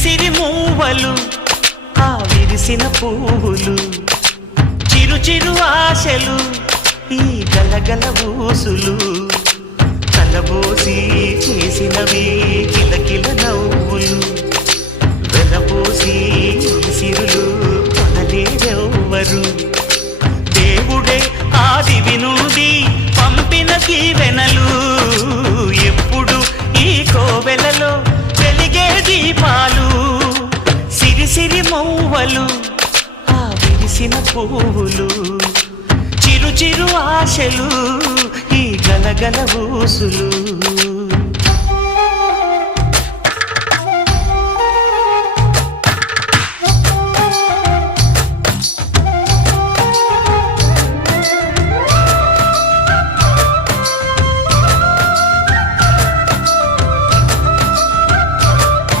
సిరి మూవలు ఆ విరిసిన పువ్వులు చిరు చిరు ఆశలు ఈ గలగల ఊసులు కలబోసి చేసినవి కిలకిల నవ్వులు వెలబోసి సిరులు కొనలేరెవ్వరు దేవుడే ఆదివి నుండి పంపిన దీవెనలు ఎప్పుడు ఈ కోవెలలో వెలిగే దీపాలు సిరి సిరి మౌవలు ఆ విరిసిన పువ్వులు చిరు చిరు ఆశలు ఈ గలగల ఊసులు